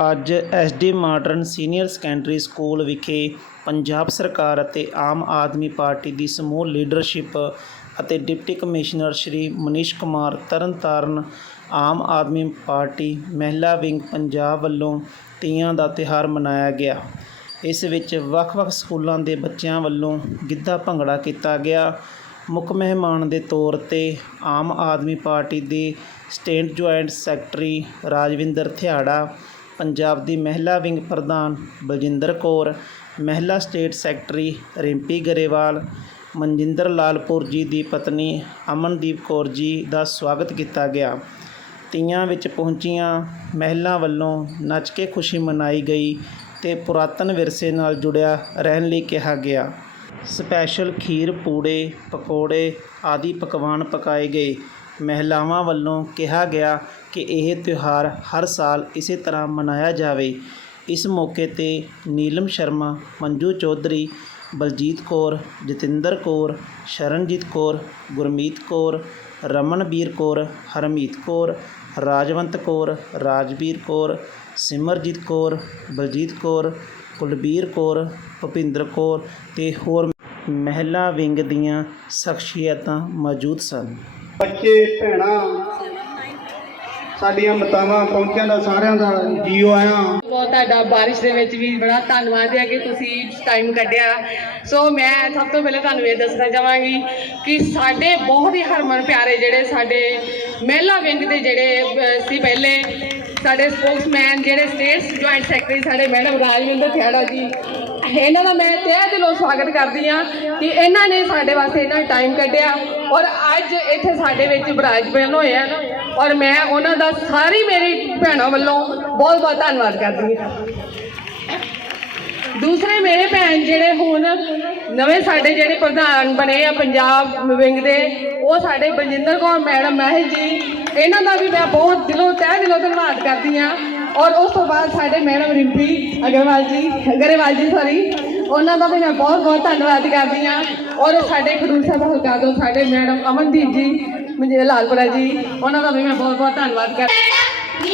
ਅੱਜ SD modern senior secondary school ਵਿਖੇ ਪੰਜਾਬ ਸਰਕਾਰ ਅਤੇ ਆਮ ਆਦਮੀ ਪਾਰਟੀ ਦੀ ਸਮੂਹ ਲੀਡਰਸ਼ਿਪ ਅਤੇ deputy commissioner Shri Manish Kumar Tarn Taran, Aam Aadmi party, ਮਹਿਲਾ ਵਿੰਗ ਪੰਜਾਬ ਵੱਲੋਂ ਤੀਆਂ ਦਾ ਤਿਉਹਾਰ ਮਨਾਇਆ ਗਿਆ। ਇਸ ਵਿੱਚ ਵੱਖ-ਵੱਖ ਸਕੂਲਾਂ ਦੇ ਬੱਚਿਆਂ ਵੱਲੋਂ ਗਿੱਧਾ ਭੰਗੜਾ ਕੀਤਾ ਗਿਆ। ਮੁੱਖ ਮਹਿਮਾਨ ਦੇ ਤੌਰ ਤੇ ਆਮ ਆਦਮੀ ਪਾਰਟੀ ਦੇ state joint secretary Rajwinder Thiara Punjab ਦੀ ਮਹਿਲਾ ਵਿੰਗ ਪ੍ਰਧਾਨ ਬਲਜਿੰਦਰ ਕੌਰ, ਮਹਿਲਾ ਸਟੇਟ ਸੈਕਟਰੀ ਰਿੰਪੀ ਗਰੇਵਾਲ, ਮਨਜਿੰਦਰ ਲਾਲਪੁਰ ਜੀ ਦੀ ਪਤਨੀ ਅਮਨਦੀਪ ਕੌਰ ਜੀ ਦਾ ਸਵਾਗਤ ਕੀਤਾ ਗਿਆ। ਤੀਆਂ ਵਿੱਚ ਪਹੁੰਚੀਆਂ ਮਹਿਲਾ ਵੱਲੋਂ ਨੱਚ ਕੇ ਖੁਸ਼ੀ ਮਨਾਈ ਗਈ ਤੇ ਪੁਰਾਤਨ ਵਿਰਸੇ ਨਾਲ ਜੁੜਿਆ ਰਹਿਣ ਲਈ ਕਿਹਾ ਗਿਆ। ਸਪੈਸ਼ਲ ਖੀਰ, ਪੂੜੇ, ਪਕੌੜੇ ਆਦਿ ਪਕਵਾਨ ਪਕਾਏ ਗਏ। ਮਹਿਲਾਵਾਂ ਵੱਲੋਂ ਕਿਹਾ ਗਿਆ ਕਿ ਇਹ ਤਿਉਹਾਰ ਹਰ ਸਾਲ ਇਸੇ ਤਰ੍ਹਾਂ ਮਨਾਇਆ ਜਾਵੇ। ਇਸ ਮੌਕੇ ਤੇ ਨੀਲਮ ਸ਼ਰਮਾ, ਮੰਜੂ ਚੌਧਰੀ, ਬਲਜੀਤ ਕੌਰ, ਜਤਿੰਦਰ ਕੌਰ, ਸ਼ਰਨਜੀਤ ਕੌਰ, ਗੁਰਮੀਤ ਕੌਰ, ਰਮਨਬੀਰ ਕੌਰ, ਹਰਮੀਤ ਕੌਰ, ਰਾਜਵੰਤ ਕੌਰ, ਰਾਜਵੀਰ ਕੌਰ, ਸਿਮਰਜੀਤ ਕੌਰ, ਬਲਜੀਤ ਕੌਰ, ਕੁਲਬੀਰ ਕੌਰ, ਭੁਪਿੰਦਰ ਕੌਰ ਅਤੇ ਹੋਰ ਮਹਿਲਾ ਵਿੰਗ ਦੀਆਂ ਸ਼ਖਸੀਅਤਾਂ ਮੌਜੂਦ ਸਨ। ਬੱਚੇ, ਭੈਣਾਂ ਸਾਡੀਆਂ ਮਤਾਵਾਂ ਪਹੁੰਚਿਆਂ ਦਾ ਸਾਰਿਆਂ ਦਾ ਜੀਓ ਆਇਆ। ਬਹੁਤ ਤੁਹਾਡਾ ਬਾਰਿਸ਼ ਦੇ ਵਿੱਚ ਵੀ ਬੜਾ ਧੰਨਵਾਦ ਹੈ ਕਿ ਤੁਸੀਂ ਟਾਈਮ ਕੱਢਿਆ। ਸੋ ਮੈਂ ਸਭ ਤੋਂ ਪਹਿਲਾਂ ਤੁਹਾਨੂੰ ਇਹ ਦੱਸਣਾ ਚਾਹਾਂਗੀ ਕਿ ਸਾਡੇ ਬਹੁਤ ਹੀ ਹਰਮਨ ਪਿਆਰੇ ਜਿਹੜੇ ਸਾਡੇ ਮਹਿਲਾ ਵਿੰਗ ਦੇ ਜਿਹੜੇ ਸੀ ਪਹਿਲੇ, ਸਾਡੇ ਸਪੋਕਸਮੈਨ ਜਿਹੜੇ ਸਟੇਟ ਜੁਆਇੰਟ ਸੈਕਟਰੀ ਸਾਡੇ ਮੈਡਮ ਰਾਜਵਿੰਦਰ ਥਿਆੜਾ ਜੀ ਇਹਨਾਂ ਦਾ ਮੈਂ ਤਹਿ ਦਿਲੋਂ ਸਵਾਗਤ ਕਰਦੀ ਹਾਂ ਕਿ ਇਹਨਾਂ ਨੇ ਸਾਡੇ ਵਾਸਤੇ ਇਹਨਾਂ ਟਾਈਮ ਕੱਢਿਆ ਔਰ ਅੱਜ ਇੱਥੇ ਸਾਡੇ ਵਿੱਚ ਬਰਾਜਮਾਨ ਹੋਏ ਆ ਔਰ ਮੈਂ ਉਹਨਾਂ ਦਾ ਸਾਰੀ ਮੇਰੀ ਭੈਣਾਂ ਵੱਲੋਂ ਬਹੁਤ ਬਹੁਤ ਧੰਨਵਾਦ ਕਰਦੀ ਹਾਂ। ਦੂਸਰੇ ਮੇਰੇ ਭੈਣ ਜਿਹੜੇ ਹੁਣ ਨਵੇਂ ਸਾਡੇ ਜਿਹੜੇ ਪ੍ਰਧਾਨ ਬਣੇ ਆ ਪੰਜਾਬ ਵਿੰਗ ਦੇ, ਉਹ ਸਾਡੇ ਬਲਜਿੰਦਰ ਕੌਰ, ਮੈਡਮ ਮਹਿਲ ਜੀ, ਇਹਨਾਂ ਦਾ ਵੀ ਮੈਂ ਬਹੁਤ ਦਿਲੋਂ, ਤਹਿ ਦਿਲੋਂ ਧੰਨਵਾਦ ਕਰਦੀ ਹਾਂ। ਔਰ ਉਸ ਤੋਂ ਬਾਅਦ ਸਾਡੇ ਮੈਡਮ ਰਿੰਪੀ ਅਗਰਵਾਲ ਜੀ ਅਗਰਵਾਲ ਜੀ ਸੌਰੀ ਉਹਨਾਂ ਦਾ ਵੀ ਮੈਂ ਬਹੁਤ ਬਹੁਤ ਧੰਨਵਾਦ ਕਰਦੀ ਹਾਂ। ਔਰ ਸਾਡੇ ਖਡੂਰ ਸਾਹਿਬ ਹਲਕਾ ਤੋਂ ਸਾਡੇ ਮੈਡਮ ਅਮਨਦੀਪ ਜੀ ਮੁਝੇ ਲਾਲਪੁਰਾ ਜੀ, ਉਹਨਾਂ ਦਾ ਵੀ ਮੈਂ ਬਹੁਤ ਬਹੁਤ ਧੰਨਵਾਦ ਕਰਦੀ ਹਾਂ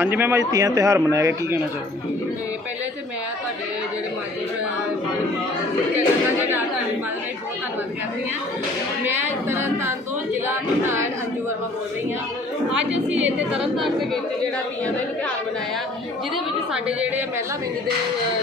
ਹਾਂਜੀ ਮੈਮ ਅੱਜ ਤੀਆਂ ਤਿਉਹਾਰ ਮਨਾਇਆ ਗਿਆ, ਕੀ ਕਹਿਣਾ ਚਾਹੋਗੇ? ਤੇ ਪਹਿਲੇ ਤੇ ਮੈਂ ਤੁਹਾਡੇ ਜਿਹੜੇ ਮਾਝੇ ਚੈਨਲ ਦੇ ਨਾਲ ਤੁਹਾਡੇ ਮਾਝੇ ਲਈ ਬਹੁਤ ਧੰਨਵਾਦ ਕਰਦੀ ਹਾਂ। ਮੈਂ ਤਰਨਤਾਰਨ ਤੋਂ ਜ਼ਿਲ੍ਹਾ ਪ੍ਰਧਾਨ ਅੰਜੂ ਵਰਮਾ ਬੋਲ ਰਹੀ ਹਾਂ। ਅੱਜ ਅਸੀਂ ਇੱਥੇ ਤਰਨਤਾਰਨ ਦੇ ਵਿੱਚ ਜਿਹੜਾ ਤੀਆਂ ਦਾ ਤਿਉਹਾਰ ਮਨਾਇਆ, ਜਿਹਦੇ ਵਿੱਚ ਸਾਡੇ ਜਿਹੜੇ ਮਹਿਲਾ ਵਿੰਗ ਦੇ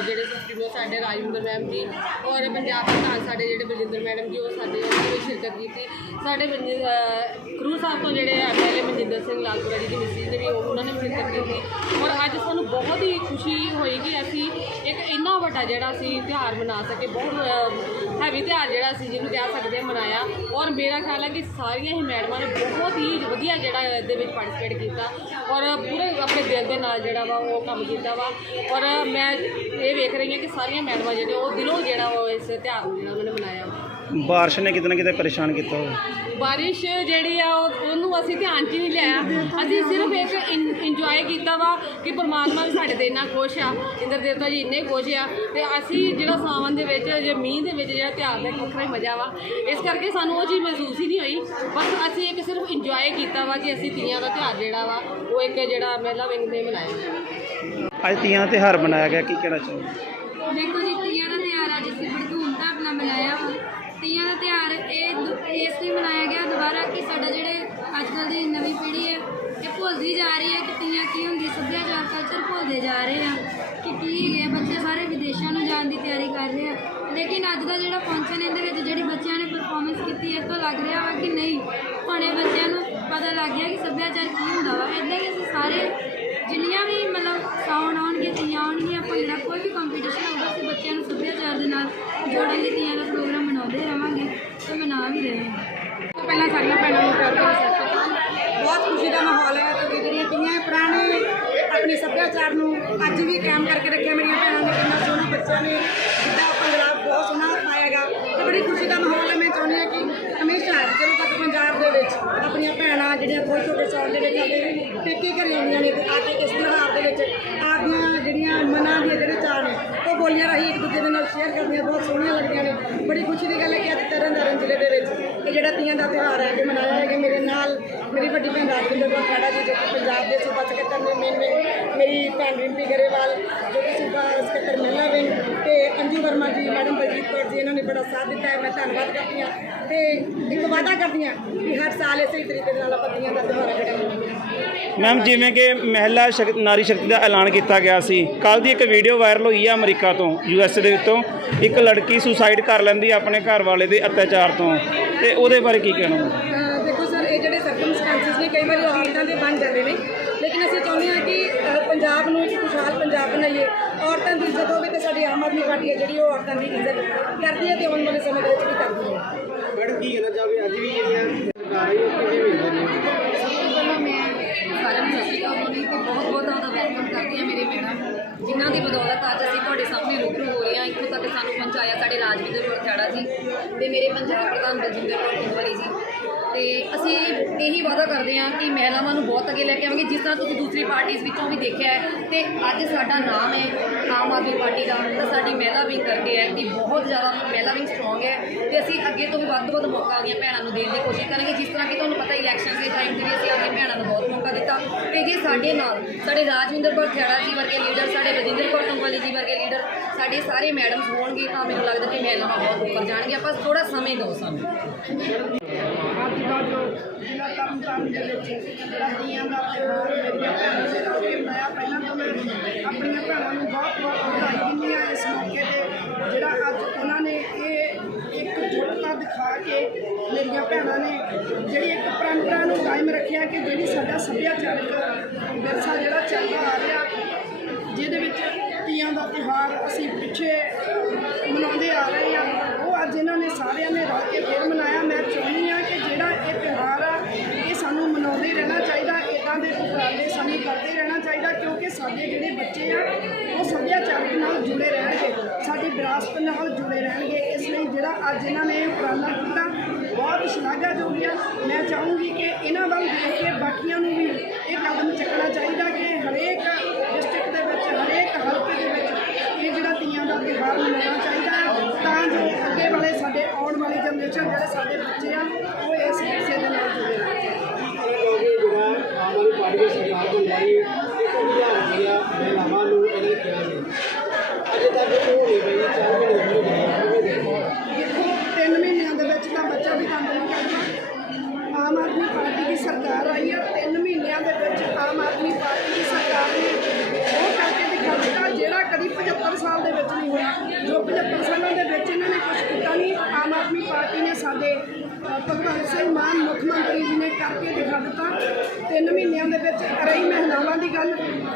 ਜਿਹੜੇ ਸੁਪਰੀਮੋ ਸਾਡੇ ਰਾਜਵਿੰਦਰ ਮੈਮ ਜੀ ਔਰ ਪੰਜਾਬ ਪ੍ਰਧਾਨ ਸਾਡੇ ਜਿਹੜੇ ਬਲਜਿੰਦਰ ਮੈਡਮ ਜੀ, ਉਹ ਸਾਡੇ ਉਹਦੇ ਵਿੱਚ ਸ਼ਿਰਕਤ ਕੀਤੀ। ਸਾਡੇ ਬਲਜਿੰ- ਗੁਰੂ ਸਾਹਿਬ ਤੋਂ ਜਿਹੜੇ ਐਮਐਲਏ ਮਨਜਿੰਦਰ ਸਿੰਘ ਲਾਲਪੁਰਾ ਜੀ ਦੀ ਮਿਸਿਸ ਨੇ ਵੀ ਉਹਨਾਂ ਨੇ ਵੀ ਸ਼ਿਰਕਤ ਕੀਤੀ। ਔਰ ਅੱਜ ਸਾਨੂੰ ਬਹੁਤ ਹੀ ਖੁਸ਼ੀ ਹੋਈ ਕਿ ਅਸੀਂ ਇੱਕ ਇੰਨਾ ਵੱਡਾ ਜਿਹੜਾ ਅਸੀਂ ਤਿਉਹਾਰ ਮਨਾ ਸਕੇ, ਬਹੁਤ ਹੈਵੀ ਤਿਉਹਾਰ ਜਿਹੜਾ ਅਸੀਂ ਜਿਹਨੂੰ ਕਹਿ ਸਕਦੇ ਹਾਂ ਮਨਾਇਆ। ਔਰ ਮੇਰਾ ਖਿਆਲ ਹੈ ਕਿ ਸਾਰੀਆਂ ਹੀ ਮੈਡਮਾਂ ਨੇ ਬਹੁਤ ਹੀ ਵਧੀਆ ਜਿਹੜਾ ਇਹਦੇ ਵਿੱਚ ਪਾਰਟਿਸਿਪੇਟ ਕੀਤਾ। ਔਰ ਪੂਰੇ ਆਪਣੇ ਦਿਲ ਦੇ ਨਾਲ ਜਿਹੜਾ ਵਾ ਉਹ ਕੰਮ ਕੀਤਾ ਵਾ। ਔਰ ਮੈਂ ਇਹ ਵੇਖ ਰਹੀ ਹਾਂ ਕਿ ਸਾਰੀਆਂ ਮੈਡਮਾਂ ਜਿਹੜੇ ਉਹ ਦਿਲੋਂ ਜਿਹੜਾ ਉਹ ਇਸ ਤਿਉਹਾਰ ਨੂੰ ਜਿਹੜਾ ਉਹਨਾਂ ਨੇ ਮਨਾਇਆ। ਬਾਰਿਸ਼ ਨੇ ਕਿਤੇ ਨਾ ਕਿਤੇ ਪਰੇਸ਼ਾਨ ਕੀਤਾ ਹੋਵੇ ਬਾਰਿਸ਼ ਜਿਹੜੀ ਆ ਉਹ- ਉਹਨੂੰ ਅਸੀਂ ਧਿਆਨ 'ਚ ਨਹੀਂ ਲਿਆ। ਅਸੀਂ ਸਿਰਫ ਇੱਕ ਇੰਜੋਏ ਕੀਤਾ ਵਾ ਕਿ ਪਰਮਾਤਮਾ ਵੀ ਸਾਡੇ ਤੇ ਇੰਨਾ ਖੁਸ਼ ਆ। ਇੰਦਰ ਦੇਵਤਾ ਜੀ ਇੰਨੇ ਖੁਸ਼ ਆ। ਤੇ ਅਸੀਂ ਜਿਹੜਾ ਸਾਵਨ ਦੇ ਵਿੱਚ ਜੇ ਮੀਂਹ ਦੇ ਵਿੱਚ ਜਿਹੜਾ ਤਿਉਹਾਰ ਦਾ ਇੱਕ ਵੱਖਰਾ ਹੀ ਮਜ਼ਾ ਵਾ ਇਸ ਕਰਕੇ ਸਾਨੂੰ ਉਹ ਚੀਜ਼ ਮਹਿਸੂਸ ਹੀ ਨਹੀਂ ਹੋਈ। ਬਸ ਅਸੀਂ ਇੱਕ ਸਿਰਫ ਇੰਜੋਏ ਕੀਤਾ ਵਾ ਕਿ ਅਸੀਂ ਤੀਆਂ ਦਾ ਤਿਉਹਾਰ ਜਿਹੜਾ ਵਾ ਉਹ ਇੱਕ ਜਿਹੜਾ ਮਹਿਲਾ ਵਿੰਗ ਨੇ ਮਨਾਇਆ। ਅੱਜ ਤੀਆਂ ਦਾ ਤਿਉਹਾਰ ਮਨਾਇਆ ਗਿਆ, ਕੀ ਕਹਿਣਾ ਚਾਹੋਗੇ? ਦੇਖੋ ਜੀ, ਤੀਆਂ ਦਾ ਤਿਉਹਾਰ ਅੱਜ ਅਸੀਂ ਬੜੀ ਧੂਮਧਾਮ ਨਾਲ ਮਨਾਇਆ ਵਾ। ਤੀਆਂ ਦਾ ਤਿਉਹਾਰ ਇਹ ਦੁ- ਇਸ ਲਈ ਮਨਾਇਆ ਗਿਆ ਦੁਬਾਰਾ ਕਿ ਸਾਡਾ ਜਿਹੜੇ ਅੱਜ ਕੱਲ੍ਹ ਦੀ ਨਵੀਂ ਪੀੜ੍ਹੀ ਹੈ, ਇਹ ਭੁੱਲਦੀ ਜਾ ਰਹੀ ਹੈ ਕਿ ਤੀਆਂ ਕੀ ਹੁੰਦੀ, ਸੱਭਿਆਚਾਰ ਕਲਚਰ ਭੁੱਲਦੇ ਜਾ ਰਹੇ ਆ ਕਿ ਕੀ ਹੈਗੇ ਬੱਚੇ ਸਾਰੇ ਵਿਦੇਸ਼ਾਂ ਨੂੰ ਜਾਣ ਦੀ ਤਿਆਰੀ ਕਰ ਰਹੇ ਆ। ਲੇਕਿਨ ਅੱਜ ਦਾ ਜਿਹੜਾ ਫੰਕਸ਼ਨ ਇਹਦੇ ਵਿੱਚ ਜਿਹੜੀ ਬੱਚਿਆਂ ਨੇ ਪਰਫਾਰਮੈਂਸ ਕੀਤੀ ਇਸ ਤੋਂ ਲੱਗ ਰਿਹਾ ਵਾ ਕਿ ਨਹੀਂ ਭਾਣੇ ਬੱਚਿਆਂ ਨੂੰ ਪਤਾ ਲੱਗ ਗਿਆ ਕਿ ਸੱਭਿਆਚਾਰ ਕੀ ਹੁੰਦਾ ਵਾ। ਇੱਦਾਂ ਹੀ ਅਸੀਂ ਸਾਰੇ ਜਿੰਨੀਆਂ ਵੀ ਮਤਲਬ ਸਾਉਣ ਆਉਣਗੇ ਤੀਆਂ ਆਉਣਗੀਆਂ ਭੰਗੜਾ ਕੋਈ ਵੀ ਕੰਪੀਟੀਸ਼ਨ ਹੋਊਗਾ, ਅਸੀਂ ਬੱਚਿਆਂ ਨੂੰ ਸੱਭਿਆਚਾਰ ਦੇ ਨਾਲ ਜੋੜਨ ਲਈ ਤੀਆਂ ਦਾ ਪ੍ਰੋਗਰਾਮ ਮਨਾਉਂਦੇ ਰਵਾਂਗੇ ਤੇ ਮਨਾ ਵੀ ਰਹੇ ਹਾਂ ਪਹਿਲਾਂ ਸਾਰੀਆਂ ਭੈਣਾਂ ਨੂੰ ਪਿਆਰ ਭਰੀ ਸਤਿ ਸ਼੍ਰੀ ਅਕਾਲ। ਬਹੁਤ ਖੁਸ਼ੀ ਦਾ ਮਾਹੌਲ ਹੈ ਤੇ ਜਿਹੜੀਆਂ ਤੀਆਂ ਪੁਰਾਣੇ ਆਪਣੇ ਸੱਭਿਆਚਾਰ ਨੂੰ ਅੱਜ ਵੀ ਕਾਇਮ ਕਰਕੇ ਰੱਖਿਆ ਮੇਰੀਆਂ ਭੈਣਾਂ ਨੇ, ਕਿੰਨਾ ਸੋਹਣਾ ਬੱਚਿਆਂ ਨੇ ਜਿੱਦਾਂ ਭੰਗੜਾ ਬਹੁਤ ਸੋਹਣਾ ਪਾਇਆਗਾ ਤੇ ਬੜੀ ਖੁਸ਼ੀ ਦਾ ਮਾਹੌਲ ਹੈ, ਮੈਂ ਚਾਹੁੰਦੀ ਹਾਂ ਕਿ ਹਮੇਸ਼ਾ ਜਦੋਂ ਤੱਕ ਪੰਜਾਬ ਦੇ ਵਿੱਚ ਆਪਣੀਆਂ ਭੈਣਾਂ ਜਿਹੜੀਆਂ ਖੁਸ਼ ਹੋ ਕੇ ਸਾਲ ਦੇ ਵਿੱਚ ਆਪਣੇ ਪੇਕੇ ਘਰੇ ਆਉਂਦੀਆਂ ਨੇ, ਤੇ ਆ ਕੇ ਇਸ ਤਿਉਹਾਰ ਦੇ ਵਿੱਚ ਆਪਦੀਆਂ ਜਿਹੜੀਆਂ ਮਨਾਂ ਦੀਆਂ ਜਿਹੜੇ ਚਾਅ ਨੇ ਉਹ ਬੋਲੀਆਂ ਰਾਹੀਂ ਇੱਕ ਦੂਜੇ ਦੇ ਨਾਲ ਸ਼ੇਅਰ ਕਰਦੀਆਂ ਬਹੁਤ ਸੋਹਣੀਆਂ ਲੱਗਦੀਆਂ ਨੇ। ਬੜੀ ਖੁਸ਼ੀ ਦੀ ਗੱਲ ਹੈ ਕਿ ਅੱਜ ਤਰਨਤਾਰਨ ਜ਼ਿਲ੍ਹੇ ਦੇ ਵਿੱਚ ਇਹ ਜਿਹੜਾ ਤੀਆਂ ਦਾ ਤਿਉਹਾਰ ਹੈ, ਕਿ ਮਨਾਇਆ ਹੈ, ਕਿ ਮੇਰੇ ਨਾਲ ਮੇਰੀ ਵੱਡੀ ਭੈਣ ਰਾਜਵਿੰਦਰ ਕੌਰ ਖੜਾ ਜੀ, ਜੋ ਕਿ ਪੰਜਾਬ ਦੇ ਸੂਬਾ ਸਕੱਤਰ ਨੇ ਮੇਨ ਮੇਨ ਮੇਰੀ ਭੈਣ ਰਿੰਪੀ ਗਰੇਵਾਲ, ਜੋ ਕਿ ਸੂਬਾ ਸਕੱਤਰ ਮਹਿਲਾ ਵਿੰਗ ਤੇ ਅੰਜੂ ਵਰਮਾ ਜੀ, ਮੈਡਮ ਬਲਜੀਤ ਕੌਰ ਜੀ, ਇਹਨਾਂ ਨੇ ਬੜਾ ਸਾਥ ਦਿੱਤਾ ਹੈ, ਮੈਂ ਧੰਨਵਾਦ ਕਰਦੀ ਹਾਂ। ਤੇ ਇੱਕ ਵਾਅਦਾ ਕਰਦੀ ਹਾਂ ਕਿ ਹਰ ਸਾਲ ਇਸੇ ਹੀ ਤਰੀਕੇ ਦੇ ਨਾਲ ਆਪਾਂ ਤੀਆਂ ਦਾ ਤਿਉਹਾਰ ਹੈ ਜਿਹੜਾ ਮਨਾਉਂਦੇ ਹਾਂ। ਮੈਮ ਜਿਵੇਂ ਕਿ ਮਹਿਲਾ ਨਾਰੀ ਸ਼ਕਤੀ ਦਾ ਐਲਾਨ ਕੀਤਾ ਗਿਆ ਸੀ ਕੱਲ ਦੀ ਇੱਕ ਵੀਡੀਓ ਵਾਇਰਲ ਹੋਈ ਆ ਅਮਰੀਕਾ ਤੋਂ ਯੂ ਐਸ ਦੇ ਵਿੱਚੋਂ ਇੱਕ ਲੜਕੀ ਸੁਸਾਈਡ ਕਰ ਲੈਂਦੀ ਆਪਣੇ ਘਰ ਵਾਲੇ ਦੇ ਅਤਿਆਚਾਰ ਤੋਂ। ਤੇ ਉਹਦੇ ਬਾਰੇ ਕੀ ਕਹਿਣਾ? ਦੇਖੋ ਸਰ ਇਹ ਜਿਹੜੇ ਸਰਕਮਸਟੈਂਸਸ ਨੇ ਕਈ ਵਾਰੀ ਔਰਤਾਂ ਦੇ ਬਣ ਜਾਂਦੇ ਨੇ। ਲੇਕਿਨ ਅਸੀਂ ਚਾਹੁੰਦੇ ਹਾਂ ਕਿ ਪੰਜਾਬ ਨੂੰ ਇੱਕ ਖੁਸ਼ਹਾਲ ਪੰਜਾਬ ਬਣਾਈਏ। ਔਰਤਾਂ ਦੀ ਇੱਜ਼ਤ ਹੋਵੇ ਤੇ ਸਾਡੀ ਆਮ ਆਦਮੀ ਪਾਰਟੀ ਹੈ ਜਿਹੜੀ ਉਹ ਔਰਤਾਂ ਦੀ ਇੱਜ਼ਤ ਕਰਦੀ ਹੈ ਤੇ ਆਉਣ ਵਾਲੇ ਸਮੇਂ ਦੇ ਵਿੱਚ ਵੀ ਕਰਦੀ ਹੈ। ਮੈਡਮ ਕੀ ਕਹਿਣਾ ਚਾਹੋਗੇ ਅੱਜ ਵੀ ਜਿਹੜੀਆਂ ਸਰਕਾਰ ਹੈ ਉਹ ਕਿਵੇਂ ਵੇਖਦੇ ਨੇ ਪਹਿਲਾਂ ਮੈਂ ਸਾਰਿਆਂ ਨੂੰ ਸਤਿ ਸ਼੍ਰੀ ਅਕਾਲ ਬੋਲੀ ਬਹੁਤ ਬਹੁਤ ਤੁਹਾਡਾ ਵੈਲਕਮ ਕਰਦੀ ਹਾਂ ਮੇਰੇ ਮੈਡਮ। ਜਿਨ੍ਹਾਂ ਦੀ ਬਦੌਲਤ ਅੱਜ ਅਸੀਂ ਤੁਹਾਡੇ ਸਾਹਮਣੇ ਰੂਬਰੂ ਹੋ ਰਹੇ ਹਾਂ। ਇੱਥੋਂ ਤੱਕ ਸਾਨੂੰ ਪਹੁੰਚਾਇਆ ਸਾਡੇ ਰਾਜਵਿੰਦਰ ਕੌਰ ਖਿਆੜਾ ਜੀ ਤੇ ਮੇਰੇ ਪੰਜਾਬ ਪ੍ਰਧਾਨ ਬਲਜਿੰਦਰ ਕੌਰ ਕੁੰਦਵਾਲੀ ਜੀ। ਤੇ ਅਸੀਂ ਇਹੀ ਵਾਅਦਾ ਕਰਦੇ ਹਾਂ ਕਿ ਮਹਿਲਾਵਾਂ ਨੂੰ ਬਹੁਤ ਅੱਗੇ ਲੈ ਕੇ ਆਵਾਂਗੇ। ਜਿਸ ਤਰ੍ਹਾਂ ਤੁਸੀਂ ਦੂਸਰੀ ਪਾਰਟੀਆਂ ਵਿੱਚੋਂ ਵੀ ਦੇਖਿਆ ਹੈ ਤੇ ਅੱਜ ਸਾਡਾ ਨਾਮ ਹੈ ਆਮ ਆਦਮੀ ਪਾਰਟੀ ਦਾ, ਤਾਂ ਸਾਡੀ ਮਹਿਲਾ ਵਿੰਗ ਕਰਕੇ ਹੈ ਕਿ ਬਹੁਤ ਜ਼ਿਆਦਾ ਮਹਿਲਾ ਵੀ ਸਟਰੋਂਗ ਹੈ ਤੇ ਅਸੀਂ ਅੱਗੇ ਤੋਂ ਵੀ ਵੱਧ ਤੋਂ ਵੱਧ ਮੌਕਾ ਆਪਣੀਆਂ ਭੈਣਾਂ ਨੂੰ ਦੇਣ ਦੀ ਕੋਸ਼ਿਸ਼ ਕਰਾਂਗੇ। ਜਿਸ ਤਰ੍ਹਾਂ ਕਿ ਤੁਹਾਨੂੰ ਪਤਾ ਇਲੈਕਸ਼ਨ ਦੇ ਟਾਈਮ ਤੇ ਵੀ ਅਸੀਂ ਆਪਣੀਆਂ ਭੈਣਾਂ ਨੂੰ ਬਹੁਤ ਮੌਕਾ ਦਿੱਤਾ ਤੇ ਜੇ ਸਾਡੇ ਨਾਲ ਸਾਡੇ ਰਾਜਵਿੰਦਰ ਕੌਰ ਖਿਆੜਾ ਜੀ ਵਰਗੇ ਲੀਡਰ ਸਾਡੇ ਰਜਿੰਦਰ ਕੌਰ ਕੰਵਾਲੀ ਜੀ ਵਰਗੇ ਲੀਡਰ ਸਾਡੇ ਸਾਰੇ ਮੈਡਮਸ ਹੋਣਗੇ ਤਾਂ ਮੈਨੂੰ ਲੱਗਦਾ ਕਿ ਮਹਿਲਾਵਾਂ ਬਹੁਤ ਉੱਪਰ ਜਾਣਗੇ। ਆਪਾਂ ਥੋੜਾ ਸਮੇਂ ਦਿਓ ਸਾਨੂੰ। ਜ਼ਿਲ੍ਹਾ ਤਰਨਤਾਰਨ ਦੇ ਵਿੱਚ ਜਿਹੜਾ ਤੀਆਂ ਦਾ ਤਿਉਹਾਰ ਮੇਰੀਆਂ ਭੈਣਾਂ ਦੇ ਨਾਲ। ਮਨਾਇਆ ਪਹਿਲਾਂ ਤਾਂ ਮੈਂ ਆਪਣੀਆਂ ਭੈਣਾਂ ਨੂੰ ਬਹੁਤ ਬਹੁਤ ਵਧਾਈ ਦਿੰਦੀ ਹਾਂ ਇਸ ਮੌਕੇ ਤੇ, ਜਿਹੜਾ ਅੱਜ ਉਹਨਾਂ ਨੇ ਇਹ ਇੱਕ ਜੁਟਤਾ ਦਿਖਾ ਕੇ ਮੇਰੀਆਂ ਭੈਣਾਂ ਨੇ ਜਿਹੜੀ ਇੱਕ ਪਰੰਪਰਾ ਨੂੰ ਕਾਇਮ ਰੱਖਿਆ ਕਿ ਜਿਹੜੀ ਸਾਡਾ ਸੱਭਿਆਚਾਰਕ ਵਿਰਸਾ ਜਿਹੜਾ ਚੱਲਦਾ ਆ ਰਿਹਾ, ਜਿਹਦੇ ਵਿੱਚ ਤੀਆਂ ਦਾ ਤਿਉਹਾਰ ਅਸੀਂ ਪਿੱਛੇ ਮਨਾਉਂਦੇ ਆ ਰਹੇ ਹਾਂ। ਉਹ ਅੱਜ ਇਹਨਾਂ ਨੇ ਸਾਰਿਆਂ ਨੇ ਰਲ ਕੇ ਫਿਰ ਮਨਾਇਆ। ਮੈਂ ਚਾਹੁੰਦੀ ਹਾਂ ਕਿ ਜਿਹੜਾ ਇਹ ਤਿਉਹਾਰ ਆ ਇਹ ਸਾਨੂੰ ਮਨਾਉਂਦੇ ਰਹਿਣਾ ਚਾਹੀਦਾ ਇਦਾਂ ਦੇ ਉਪਰਾਲੇ ਸਾਨੂੰ ਕਰਦੇ ਰਹਿਣਾ ਚਾਹੀਦਾ ਕਿਉਂਕਿ ਸਾਡੇ ਜਿਹੜੇ ਬੱਚੇ ਆ, ਉਹ ਸੱਭਿਆਚਾਰਕ ਨਾਲ ਜੁੜੇ ਰਹਿਣਗੇ, ਸਾਡੀ ਵਿਰਾਸਤ ਨਾਲ ਜੁੜੇ ਰਹਿਣਗੇ। ਇਸ ਲਈ ਜਿਹੜਾ ਅੱਜ ਇਹਨਾਂ ਨੇ ਇਹ ਉਪਰਾਲਾ ਕੀਤਾ, ਬਹੁਤ ਸ਼ਲਾਘਾਯੋਗ ਆ। ਮੈਂ ਚਾਹੂੰਗੀ ਕਿ ਇਹਨਾਂ ਵੱਲ ਦੇਖ ਕੇ ਬਾਕੀਆਂ ਨੂੰ ਵੀ ਇਹ ਕਦਮ ਚੱਕਣਾ ਚਾਹੀਦਾ ਕਿ ਹਰੇਕ ਡਿਸਟ੍ਰਿਕਟ ਦੇ ਵਿੱਚ, ਹਰੇਕ ਹਲਕੇ ਦੇ ਵਿੱਚ ਇਹ ਜਿਹੜਾ ਤੀਆਂ ਦਾ ਤਿਉਹਾਰ ਮਨਾਉਣਾ ਚਾਹੀਦਾ ਤਾਂ ਜੋ ਅੱਗੇ ਵਾਲੇ ਸਾਡੇ ਆਉਣ ਵਾਲੀ ਜਨਰੇਸ਼ਨ ਜਿਹੜੇ ਸਾਡੇ ਬੱਚੇ ਆ ਉਹ ਇਸ ਵਿਰਸੇ ਦੇ ਨਾਲ ਜੁੜੇ ਜਿਹੜਾ ਆਮ ਆਦਮੀ ਪਾਰਟੀ ਦੀ ਸਰਕਾਰ ਬਣ ਰਹੀ ਹੈ ਇੱਕ ਹਜ਼ਾਰ ਰੁਪਇਆ ਮਹਿਲਾਵਾਂ ਨੂੰ ਇਹਨੇ ਕਿਹਾ ਜੀ ਅਜੇ ਤੱਕ ਉਹ ਨਹੀਂ ਪਈ ਚਾਰ ਮਹੀਨੇ ਹੋ ਗਏ ਆ, ਕਿਵੇਂ ਦੇਖੋ ਦੇਖੋ ਤਿੰਨ ਮਹੀਨਿਆਂ ਦੇ ਵਿੱਚ ਤਾਂ ਬੱਚਾ ਵੀ ਕੰਮ ਨਹੀਂ ਕਰਦਾ ਆਮ ਆਦਮੀ ਪਾਰਟੀ ਦੀ ਸਰਕਾਰ ਆਈ ਹੈ ਤਿੰਨ ਮਹੀਨਿਆਂ ਦੇ ਵਿੱਚ ਆਮ ਆਦਮੀ ਪਾਰਟੀ ਦੀ ਸਰਕਾਰ ਨੇ ਉਹ ਕਰਕੇ ਦਿਖਾ ਦਿੱਤਾ ਜਿਹੜਾ ਕਦੀ 75 ਸਾਲ ਦੇ ਵਿੱਚ ਨਹੀਂ ਹੋਇਆ ਜੋ 75 ਸਾਲਾਂ ਦੇ ਵਿੱਚ ਇਹਨਾਂ ਨੇ ਕੁਝ ਕੀਤਾ ਨਹੀਂ ਆਮ ਆਦਮੀ ਪਾਰਟੀ ਨੇ ਸਾਡੇ ਅ, ਭਗਵੰਤ ਸਿੰਘ ਮਾਨ ਮੁੱਖ ਮੰਤਰੀ ਜੀ ਨੇ ਕਰਕੇ ਦਿਖਾ ਦਿੱਤਾ ਤਿੰਨ ਮਹੀਨਿਆਂ ਦੇ ਵਿੱਚ ਰਹੀ ਮਹਿਲਾਵਾਂ ਦੀ ਗੱਲ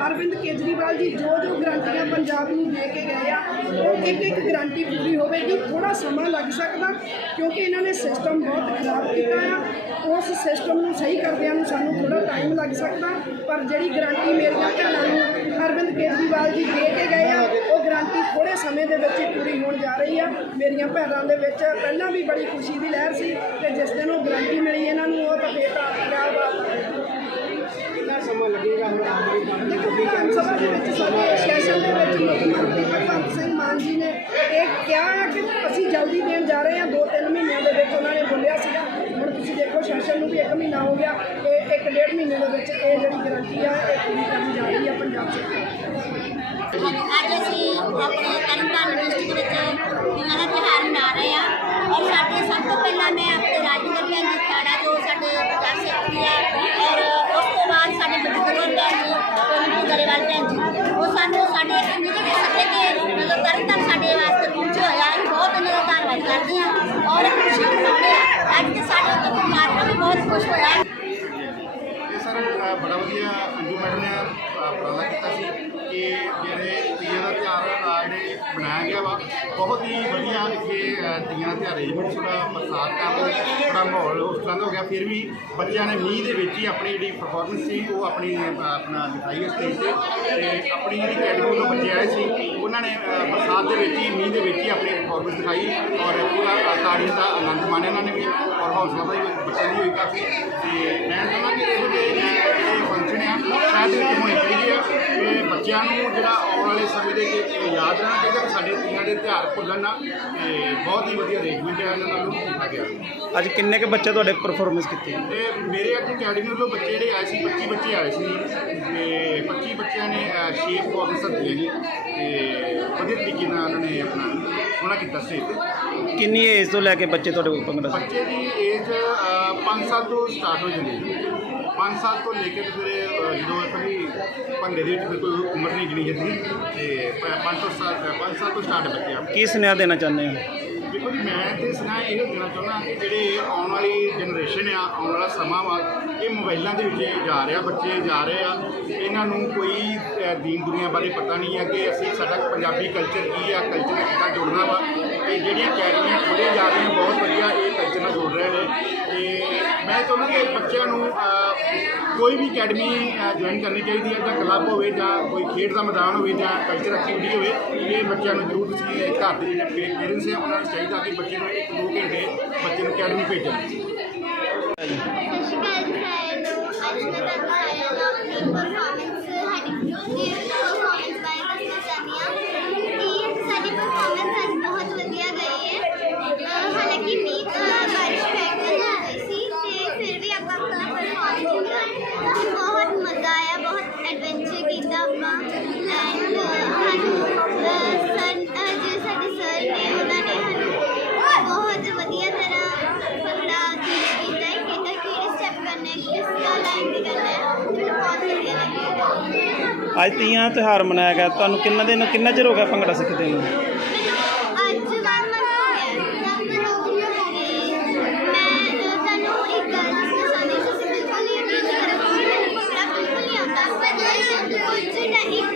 ਅਰਵਿੰਦ ਕੇਜਰੀਵਾਲ ਜੀ ਜੋ ਜੋ ਗਰੰਟੀਆਂ ਪੰਜਾਬ ਨੂੰ ਦੇ ਕੇ ਗਏ ਆ ਉਹ ਇੱਕ ਇੱਕ ਗਰੰਟੀ ਪੂਰੀ ਹੋਵੇਗੀ ਥੋੜਾ ਸਮਾਂ ਲੱਗ ਸਕਦਾ ਕਿਉਂਕਿ ਇਹਨਾਂ ਨੇ ਸਿਸਟਮ ਬਹੁਤ ਖਰਾਬ ਕੀਤਾ ਆ। ਉਸ ਸਿਸਟਮ ਨੂੰ ਸਹੀ ਕਰਦਿਆਂ ਨੂੰ ਸਾਨੂੰ ਥੋੜਾ ਟਾਈਮ ਲੱਗ ਸਕਦਾ ਪਰ ਜਿਹੜੀ ਗਰੰਟੀ ਮੇਰੀਆਂ ਭੈਣਾਂ ਨੂੰ ਅਰਵਿੰਦ ਕੇਜਰੀਵਾਲ ਜੀ ਦੇ ਕੇ ਗਏ ਆ ਉਹ ਗਰੰਟੀ ਥੋੜੇ ਸਮੇਂ ਦੇ ਵਿੱਚ ਹੀ ਪੂਰੀ ਹੋਣ ਜਾ ਰਹੀ ਆ। ਮੇਰੀਆਂ ਭੈਣਾਂ ਦੇ ਵਿੱਚ ਪਹਿਲਾਂ ਵੀ ਬੜੀ ਖੁਸ਼ੀ ਦੀ ਲਹਿਰ ਸੀ ਤੇ ਜਿਸ ਦਿਨ ਉਹ ਗਰੰਟੀ ਮਿਲੀ ਇਹਨਾਂ ਨੂੰ ਉਹ ਤਾਂ ਕਿਆ ਬਾਤ ਹੈ ਕਿੰਨਾ ਸਮਾਂ ਲੱਗੇਗਾ ਹੁਣ ਆਮ ਆਦਮੀ ਪਾਰਟੀ ਦੇ ਵਿੱਚ ਸਾਡੇ ਸੈਸ਼ਨ ਦੇ ਵਿੱਚ ਮੁੱਖ ਮੰਤਰੀ ਭਗਵੰਤ ਸਿੰਘ ਮਾਨ ਜੀ ਨੇ ਕਿਹਾ ਕਿ ਅਸੀਂ ਜਲਦੀ ਦੇਣ ਜਾ ਰਹੇ ਹਾਂ। ਦੋ ਤਿੰਨ ਮਹੀਨਿਆਂ ਦੇ ਵਿੱਚ ਉਹਨਾਂ ਨੇ ਬੋਲਿਆ ਸੀਗਾ। ਹੁਣ ਤੁਸੀਂ ਦੇਖੋ, ਸੈਸ਼ਨ ਨੂੰ ਵੀ ਇੱਕ ਮਹੀਨਾ ਹੋ ਗਿਆ। ਇਹ ਇੱਕ ਡੇਢ ਮਹੀਨੇ ਦੇ ਵਿੱਚ ਇਹ ਜਿਹੜੀ ਗਰੰਟੀ ਆ, ਇਹ ਪੂਰੀ ਕਰਨ ਜਾ ਰਹੀ ਹੈ ਪੰਜਾਬ ਸਰਕਾਰ। ਅੱਜ ਅਸੀਂ ਆਪਣੇ ਤਰਨਤਾਰਨ ਡਿਸਟ੍ਰਿਕਟ ਵਿੱਚ ਤੀਆਂ ਦਾ ਤਿਉਹਾਰ ਮਨਾ ਰਹੇ ਹਾਂ। ਔਰ ਸਾਡੇ ਸਭ ਤੋਂ ਪਹਿਲਾਂ ਮੈਂ ਆਪਣੇ ਰਾਜਿੰਦਰ ਭੈਣ ਜੀ ਖਾੜਾ ਜੋ ਸਾਡੇ ਪ੍ਰਕਾਸ਼ ਸੈਕਟਰੀ ਆ, ਔਰ ਉਸ ਤੋਂ ਬਾਅਦ ਸਾਡੇ ਬਜਗਰ ਭੈਣ ਜੀ ਕੋਲੂ ਗਰੇਵਾਲ ਭੈਣ ਜੀ, ਉਹ ਸਾਨੂੰ ਸਾਡੇ ਨਿੱਜੀ ਦੇ ਸੱਤੇ ਤੇ ਮਤਲਬ ਤਰਨਤਾਰਨ ਸਾਡੇ ਵਾਸਤੇ ਪਹੁੰਚੇ ਹੋਇਆ ਅਸੀਂ ਬਹੁਤ ਉਹਨਾਂ ਦਾ ਧੰਨਵਾਦ ਕਰਦੇ ਹਾਂ ਔਰ ਖੁਸ਼ੀ ਮਨਾਉਂਦੇ ਹਾਂ ਅੱਜ ਤੇ ਸਾਡੇ ਉੱਤੇ ਪਰਮਾਤਮਾ ਹੋਇਆ। ਇਹ ਸਰ ਬੜਾ ਵਧੀਆ ਅੰਜੂ ਮੈਡਮ ਨੇ ਅ, ਕੀਤਾ ਸੀ। ਕਿ ਜਿਹੜੇ ਤੀਆਂ ਦਾ ਤਿਉਹਾਰ ਆ ਜਿਹੜੇ ਬਣਾਇਆ ਗਿਆ ਵਾ, ਬਹੁਤ ਹੀ ਵਧੀਆ ਇੱਥੇ ਤੀਆਂ ਦਾ ਤਿਉਹਾਰ ਅਰੇਂਜਮੈਂਟ ਥੋੜਾ ਬਰਸਾਤ ਕਾਰਨ ਥੋੜਾ ਮਾਹੌਲ ਉਸ ਤਰ੍ਹਾਂ ਦਾ ਹੋ ਗਿਆ। ਫਿਰ ਵੀ ਬੱਚਿਆਂ ਨੇ ਮੀਂਹ ਦੇ ਵਿੱਚ ਹੀ ਆਪਣੀ ਜਿਹੜੀ ਪਰਫਾਰਮੈਂਸ ਸੀ, ਉਹ ਆਪਣੀ ਆਪਣਾ ਦਿਖਾਈ ਹੈ ਸਟੇਜ ਤੇ। ਤੇ ਆਪਣੀ ਜਿਹੜੀ ਅਕੈਡਮੀ ਤੋਂ ਬੱਚੇ ਆਏ ਸੀ, ਉਹਨਾਂ ਨੇ ਬਰਸਾਤ ਦੇ ਵਿੱਚ ਹੀ, ਮੀਂਹ ਦੇ ਵਿੱਚ ਹੀ ਆਪਣੀ ਪਰਫਾਰਮੈਂਸ ਦਿਖਾਈ ਔਰ ਪੂਰਾ ਤਾੜੀ ਦਾ ਆਨੰਦ ਮਾਣਿਆ ਉਹਨਾਂ ਨੇ ਵੀ ਔਰ ਹੌਸਲਾ ਦਾ ਬੱਚਿਆਂ ਦੀ ਹੋਈ ਕਾਫੀ। ਤੇ ਮੈਂ ਚਾਹੁੰਦਾ ਕਿ ਇਹੋ ਜਿਹੇ ਫੰਕਸ਼ਨ ਆ ਸ਼ਹਿਰ ਦੇ ਵਿੱਚ ਹੋਣੇ ਚਾਹੀਦੇ ਆ ਤੇ ਬੱਚਿਆਂ ਨੂੰ ਜਿਹੜਾ ਆਉਣ ਵਾਲੇ ਸਮੇਂ ਦੇ ਵਿੱਚ ਯਾਦ ਰਹਿਣਾ ਚਾਹੀਦਾ ਕਿ ਸਾਡੇ ਤੀਆਂ ਦੇ ਤਿਉਹਾਰ ਭੁੱਲਣ ਨਾ ਤੇ ਬਹੁਤ ਹੀ ਵਧੀਆ ਅਰੇਂਜਮੈਂਟ ਹੈ ਇਹਨਾਂ ਨਾਲ ਕੀਤਾ ਗਿਆ। ਅੱਜ ਕਿੰਨੇ ਕੁ ਬੱਚੇ ਤੁਹਾਡੇ ਪਰਫਾਰਮੈਂਸ ਕੀਤੀ? ਤੇ ਮੇਰੇ ਅੱਜ ਅਕੈਡਮੀ ਵੱਲੋਂ ਬੱਚੇ ਜਿਹੜੇ ਆਏ ਸੀ 25 ਬੱਚੇ ਆਏ ਸੀ। ਤੇ 25 ਬੱਚਿਆਂ ਨੇ ਸ਼ੇਪ ਪਰਫਾਰਮੈਂਸ ਦਿੱਤੀ ਹੈ ਜੀ ਤੇ ਵਧੀਆ ਤਰੀਕੇ ਨਾਲ ਉਹਨਾਂ ਨੇ ਆਪਣਾ ਉਹਨਾਂ ਕੀਤਾ ਸਟੇਜ ਤੇ ਕਿੰਨੀ ਏਜ ਤੋਂ ਲੈ ਕੇ ਬੱਚੇ ਤੁਹਾਡੇ ਕੋਲ ਭੰਗੜਾ? ਬੱਚੇ ਦੀ ਏਜ 5 ਸਾਲ ਤੋਂ ਸਟਾਰਟ ਹੋ ਜਾਂਦੀ ਹੈ। 5 ਸਾਲ ਤੋਂ ਲੈ ਕੇ ਤੇ ਫਿਰ ਜਦੋਂ ਕभी ਭੰਗੜੇ ਦੇ ਵਿੱਚ ਫਿਰ ਕੋਈ ਉਮਰ ਨਹੀਂ ਗਿਣੀ ਜਾਂਦੀ ਤੇ 5 ਤੋਂ ਸਾਲ 5 ਸਾਲ ਤੋਂ ਸਟਾਰਟ ਬੱਚੇ ਆ ਕੀ ਸੁਨੇਹਾ ਦੇਣਾ ਚਾਹੁੰਦੇ ਹੋ? ਦੇਖੋ ਜੀ ਮੈਂ ਤੇ ਸੁਣਾ ਇਹ ਦੇਣਾ ਚਾਹੁੰਦਾ ਕਿ ਜਿਹੜੇ ਆਉਣ ਵਾਲੀ ਜਨਰੇਸ਼ਨ ਆ, ਆਉਣ ਵਾਲਾ ਸਮਾਂ ਵਾ, ਇਹ ਮੋਬਾਈਲਾਂ ਦੇ ਵਿੱਚ ਜਾ ਰਿਹਾ, ਬੱਚੇ ਜਾ ਰਹੇ ਆ। ਇਹਨਾਂ ਨੂੰ ਕੋਈ ਦੀਨ ਦੁਨੀਆ ਬਾਰੇ ਪਤਾ ਨਹੀਂ ਹੈ ਕਿ ਅਸੀਂ ਸਾਡਾ ਪੰਜਾਬੀ ਕਲਚਰ ਕੀ ਆ ਕਲਚਰ ਕਿੱਦਾਂ ਜੁੜਨਾ ਵਾ। ਤੇ ਜਿਹੜੀਆਂ ਅਕੈਡਮੀਆਂ ਖੋਲ੍ਹੀਆਂ ਜਾ ਰਹੀਆਂ, ਬਹੁਤ ਵਧੀਆ ਇਹ ਕਲਚਰ ਨਾਲ ਜੁੜ ਰਹੇ ਨੇ। ਤੇ ਮੈਂ ਚਾਹੁੰਦਾ ਕਿ ਬੱਚਿਆਂ ਨੂੰ ਕੋਈ ਵੀ ਅਕੈਡਮੀ ਜੁਆਇਨ ਕਰਨੀ ਚਾਹੀਦੀ ਹੈ, ਜਾਂ ਕਲੱਬ ਹੋਵੇ, ਜਾਂ ਕੋਈ ਖੇਡ ਦਾ ਮੈਦਾਨ ਹੋਵੇ, ਜਾਂ ਕਲਚਰ ਐਕਟੀਵਿਟੀ ਹੋਵੇ, ਇਹ ਬੱਚਿਆਂ ਨੂੰ ਜ਼ਰੂਰ ਤੁਸੀਂ ਘਰ ਦੇ ਜਿਹੜੇ ਪੇਰੈਂਟਸ ਹੈ, ਉਹਨਾਂ ਨੂੰ ਚਾਹੀਦਾ ਕਿ ਬੱਚੇ ਨੂੰ ਇੱਕ ਦੋ ਘੰਟੇ ਬੱਚੇ ਨੂੰ ਅਕੈਡਮੀ ਭੇਜਣ ਸਤਿ ਸ਼੍ਰੀ ਅਕਾਲ ਜੀ ਸਾਰਿਆਂ ਨੂੰ ਅੱਜ ਮੈਂ ਤੁਹਾਨੂੰ ਸਾਰਿਆਂ ਨੂੰ ਆਪਣੀ ਪਰਫਾਰਮੈਂਸ ਸਾਡੀ ਗਰੁੱਪ ਦੀ ਪਰਫਾਰਮੈਂਸ ਬਾਰੇ ਦੱਸਣਾ ਚਾਹੁੰਦੀ ਹਾਂ ਕਿ ਸਾਡੀ ਪਰਫਾਰਮੈਂਸ ਅੱਜ ਬਹੁਤ ਵਧੀਆ ਗਈ ਹੈ ਅਹ ਹਾਲਾਂਕਿ ਮੀਂਹ ਅਹ ਬਾਰਿਸ਼ ਪੈਣ ਹੋ ਗਈ ਸੀ ਤੇ ਫਿਰ ਵੀ ਆਪਾਂ ਆਪਣਾ ਪਰਫਾਰਮੈਂਸ ਕੀਤਾ ਤੇ ਬਹੁਤ ਮਜ਼ਾ ਆਇਆ ਬਹੁਤ ਐਡਵੈਂਚਰ ਕੀਤਾ ਆਪਾਂ ਐਂਡ ਸਾਨੂੰ ਅਹ ਸਰ ਅਹ ਜੋ ਸਾਡੇ ਸਰ ਨੇ ਉਹਨਾਂ ਨੇ ਸਾਨੂੰ ਬਹੁਤ ਵਧੀਆ ਤਰ੍ਹਾਂ ਭੰਗੜਾ teach ਕੀਤਾ ਹੈ ਕਿ ਅਹ ਕਿਹੜੇ ਸਟੈਪ ਕਰਨੇ ਕਿਸ ਦਾ ਲਾਈਨ ਤੇ ਕਰਨਾ ਹੈ ਮੈਨੂੰ ਬਹੁਤ ਵਧੀਆ ਲੱਗਿਆ ਅੱਜ ਤੀਆਂ ਤਿਉਹਾਰ ਮਨਾਇਆ ਗਿਆ। ਤੁਹਾਨੂੰ ਕਿੰਨਾ ਦਿਨ ਕਿੰਨਾ ਚਿਰ ਹੋ ਗਿਆ ਭੰਗੜਾ ਸਿੱਖਦੇ ਨੂੰ? ਮੈਨੂੰ ਅੱਜ ਵਨ ਮੰਥ ਹੋ ਗਿਆ ਤੇ ਮੈਂ ਤੁਹਾਨੂੰ ਇੱਕ ਗੱਲ ਦੱਸਣਾ ਚਾਹੁੰਦੀ ਹਾਂ ਤੁਸੀਂ ਬਿਲਕੁਲ ਹੀ। ਯਕੀਨ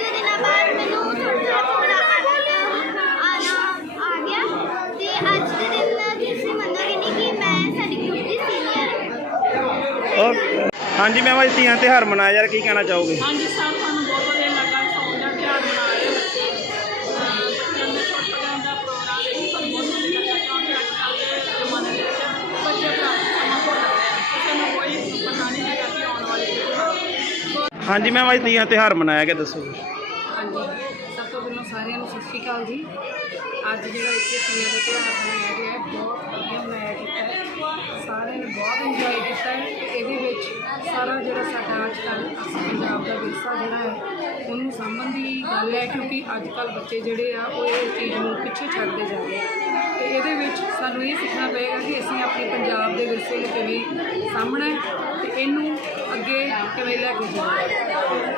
ਹਾਂਜੀ ਮੈਮ ਅੱਜ ਤੀਆਂ ਤਿਉਹਾਰ ਮਨਾਇਆ ਗਿਆ ਦੱਸੋ? ਹਾਂਜੀ, ਸਭ ਤੋਂ ਪਹਿਲਾਂ ਸਾਰਿਆਂ ਨੂੰ ਸਤਿ ਸ਼੍ਰੀ ਅਕਾਲ ਜੀ। ਅੱਜ ਜਿਹੜਾ ਇੱਥੇ ਤੀਆਂ ਦਾ ਤਿਉਹਾਰ ਮਨਾਇਆ ਗਿਆ ਹੈ, ਬਹੁਤ ਵਧੀਆ ਮਨਾਇਆ ਕੀਤਾ ਹੈ। ਸਾਰਿਆਂ ਨੇ ਬਹੁਤ ਇੰਜੋਏ ਕੀਤਾ ਹੈ ਇਹਦੇ ਵਿੱਚ ਸਾਰਾ ਜਿਹੜਾ ਸਾਡਾ ਅੱਜ ਕੱਲ੍ਹ ਅਸੀਂ ਪੰਜਾਬ ਦਾ ਵਿਰਸਾ ਜਿਹੜਾ ਹੈ, ਉਹਨੂੰ ਸਾਂਭਣ ਦੀ ਗੱਲ ਹੈ ਕਿਉਂਕਿ ਅੱਜ ਕੱਲ੍ਹ ਬੱਚੇ ਜਿਹੜੇ ਆ, ਉਹ ਇਹ ਚੀਜ਼ ਨੂੰ ਪਿੱਛੇ ਛੱਡਦੇ ਜਾ ਰਹੇ ਆ। ਤੇ ਇਹਦੇ ਵਿੱਚ ਸਾਨੂੰ ਇਹ ਸਿੱਖਣਾ ਪਏਗਾ ਕਿ ਅਸੀਂ ਆਪਣੇ ਪੰਜਾਬ ਦੇ ਵਿਰਸੇ ਨੂੰ ਕਿਵੇਂ ਸਾਂਭਣਾ ਹੈ ਤੇ ਇਹਨੂੰ ਅੱਗੇ ਕਿਵੇਂ ਲੈ